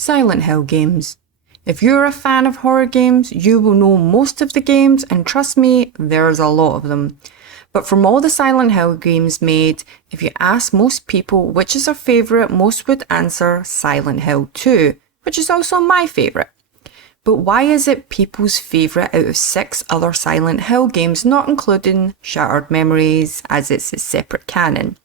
Silent Hill games. If you're a fan of horror games, you will know most of the games, and trust me, there's a lot of them. But from all the Silent Hill games made, if you ask most people which is their favourite, most would answer Silent Hill 2, which is also my favourite. But why is it people's favourite out of 6 other Silent Hill games, not including Shattered Memories, as it's a separate canon?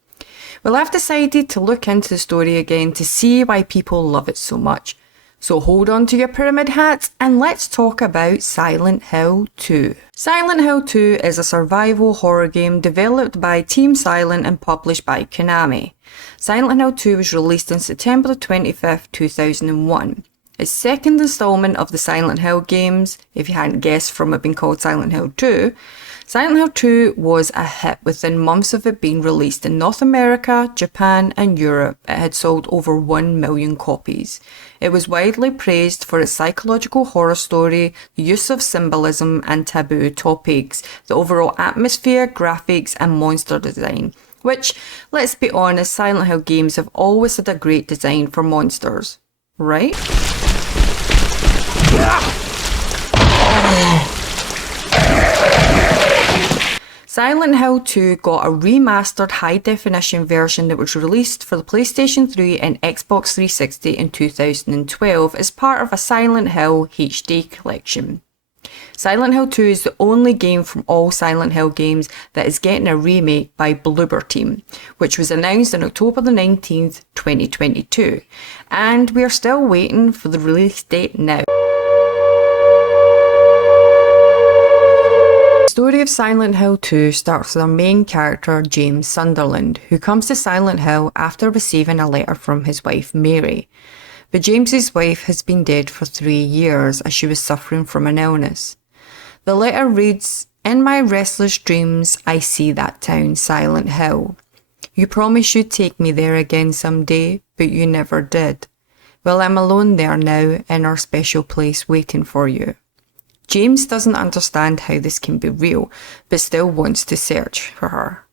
Well, I've decided to look into the story again to see why people love it so much. So hold on to your pyramid hats and let's talk about Silent Hill 2. Silent Hill 2 is a survival horror game developed by Team Silent and published by Konami. Silent Hill 2 was released on September 25th, 2001. Its second installment of the Silent Hill games, if you hadn't guessed from it being called Silent Hill 2, Silent Hill 2 was a hit within months of it being released in North America, Japan and Europe. It had sold over 1 million copies. It was widely praised for its psychological horror story, the use of symbolism and taboo topics, the overall atmosphere, graphics and monster design, which, let's be honest, Silent Hill games have always had a great design for monsters, right? Silent Hill 2 got a remastered high-definition version that was released for the PlayStation 3 and Xbox 360 in 2012 as part of a Silent Hill HD collection. Silent Hill 2 is the only game from all Silent Hill games that is getting a remake by Bloober Team, which was announced on October the 19th, 2022, and we are still waiting for the release date now. The story of Silent Hill 2 starts with our main character, James Sunderland, who comes to Silent Hill after receiving a letter from his wife, Mary. But James's wife has been dead for 3 years as she was suffering from an illness. The letter reads, "In my restless dreams, I see that town, Silent Hill. You promised you'd take me there again someday, but you never did. Well, I'm alone there now in our special place waiting for you." James doesn't understand how this can be real, but still wants to search for her.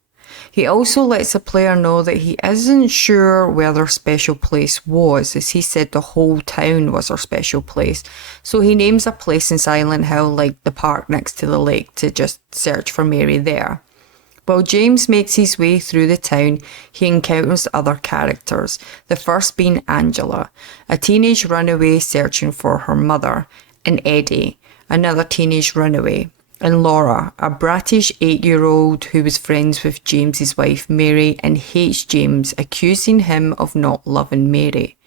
He also lets the player know that he isn't sure where their special place was, as he said the whole town was her special place, so he names a place in Silent Hill like the park next to the lake to just search for Mary there. While James makes his way through the town, he encounters other characters, the first being Angela, a teenage runaway searching for her mother, and Eddie, another teenage runaway, and Laura, a brattish 8-year-old who was friends with James's wife Mary and hates James, accusing him of not loving Mary.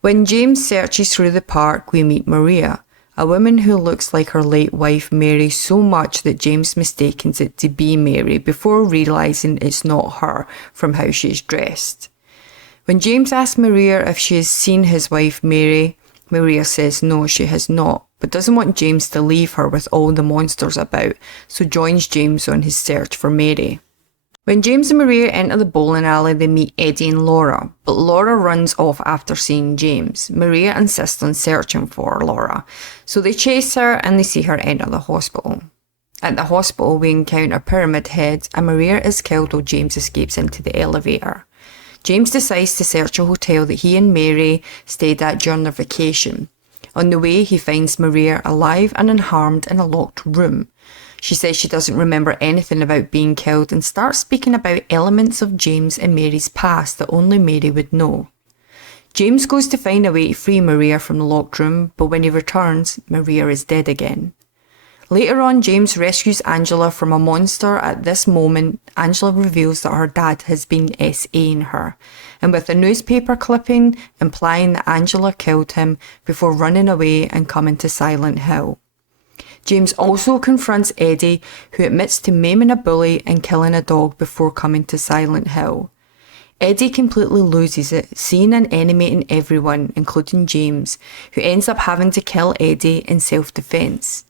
When James searches through the park, we meet Maria, a woman who looks like her late wife Mary so much that James mistakes it to be Mary before realising it's not her from how she's dressed. When James asks Maria if she has seen his wife Mary, Maria says no, she has not, but doesn't want James to leave her with all the monsters about, so joins James on his search for Mary. When James and Maria enter the bowling alley, they meet Eddie and Laura, but Laura runs off after seeing James. Maria insists on searching for Laura, so they chase her and they see her enter the hospital. At the hospital, we encounter Pyramid Head, and Maria is killed while James escapes into the elevator. James decides to search a hotel that he and Mary stayed at during their vacation. On the way, he finds Maria alive and unharmed in a locked room. She says she doesn't remember anything about being killed and starts speaking about elements of James and Mary's past that only Mary would know. James goes to find a way to free Maria from the locked room, but when he returns, Maria is dead again. Later on, James rescues Angela from a monster. At this moment, Angela reveals that her dad has been SAing her, and with a newspaper clipping implying that Angela killed him before running away and coming to Silent Hill. James also confronts Eddie, who admits to maiming a bully and killing a dog before coming to Silent Hill. Eddie completely loses it, seeing and animating everyone, including James, who ends up having to kill Eddie in self-defense.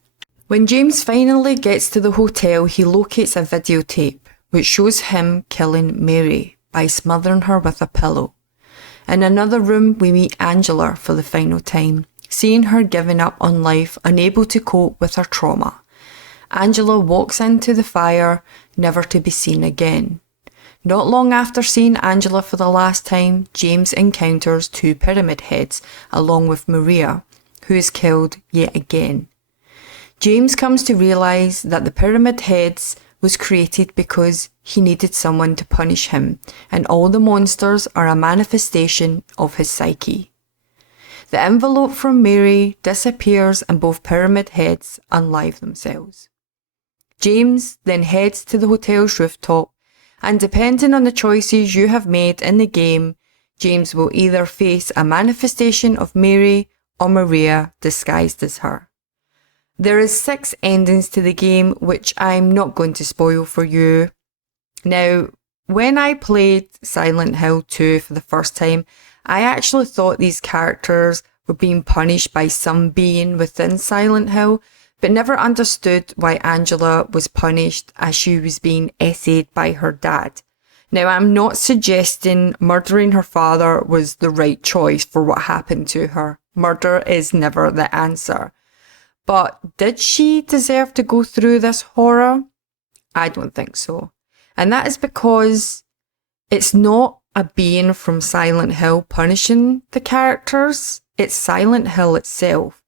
When James finally gets to the hotel, he locates a videotape which shows him killing Mary by smothering her with a pillow. In another room, we meet Angela for the final time, seeing her giving up on life, unable to cope with her trauma. Angela walks into the fire, never to be seen again. Not long after seeing Angela for the last time, James encounters two Pyramid Heads along with Maria, who is killed yet again. James comes to realise that the Pyramid Heads was created because he needed someone to punish him, and all the monsters are a manifestation of his psyche. The envelope from Mary disappears and both Pyramid Heads unalive themselves. James then heads to the hotel's rooftop, and depending on the choices you have made in the game, James will either face a manifestation of Mary or Maria disguised as her. There is 6 endings to the game, which I'm not going to spoil for you. Now, when I played Silent Hill 2 for the first time, I actually thought these characters were being punished by some being within Silent Hill, but never understood why Angela was punished as she was being essayed by her dad. Now, I'm not suggesting murdering her father was the right choice for what happened to her. Murder is never the answer. But did she deserve to go through this horror? I don't think so. And that is because it's not a being from Silent Hill punishing the characters. It's Silent Hill itself.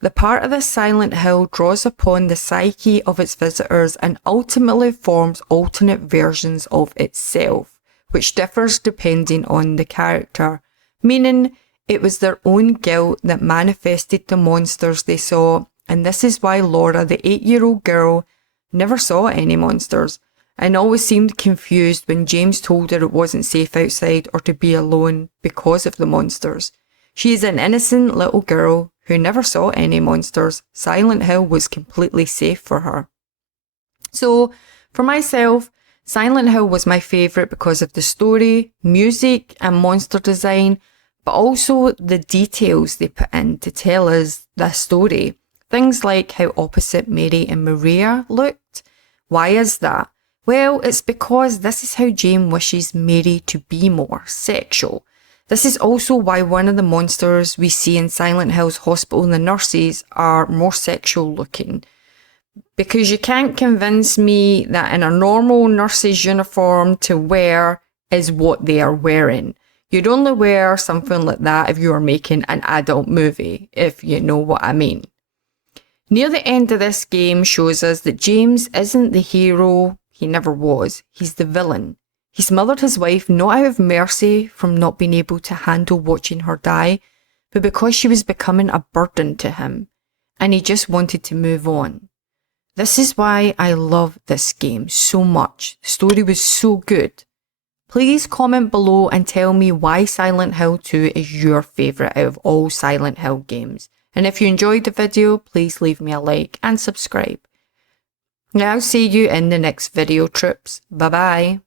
The part of the Silent Hill draws upon the psyche of its visitors and ultimately forms alternate versions of itself, which differs depending on the character, meaning it was their own guilt that manifested the monsters they saw, and this is why Laura, the 8-year-old girl, never saw any monsters, and always seemed confused when James told her it wasn't safe outside or to be alone because of the monsters. She is an innocent little girl who never saw any monsters. Silent Hill was completely safe for her. So, for myself, Silent Hill was my favourite because of the story, music and monster design, but also the details they put in to tell us the story. Things like how opposite Mary and Maria looked. Why is that? Well, it's because this is how James wishes Mary to be more sexual. This is also why one of the monsters we see in Silent Hill's hospital, the nurses, are more sexual looking. Because you can't convince me that in a normal nurse's uniform to wear is what they are wearing. You'd only wear something like that if you were making an adult movie, if you know what I mean. Near the end of this game shows us that James isn't the hero. He never was. He's the villain. He smothered his wife not out of mercy from not being able to handle watching her die, but because she was becoming a burden to him, and he just wanted to move on. This is why I love this game so much. The story was so good. Please comment below and tell me why Silent Hill 2 is your favourite out of all Silent Hill games. And if you enjoyed the video, please leave me a like and subscribe. I'll see you in the next video, troops. Bye bye.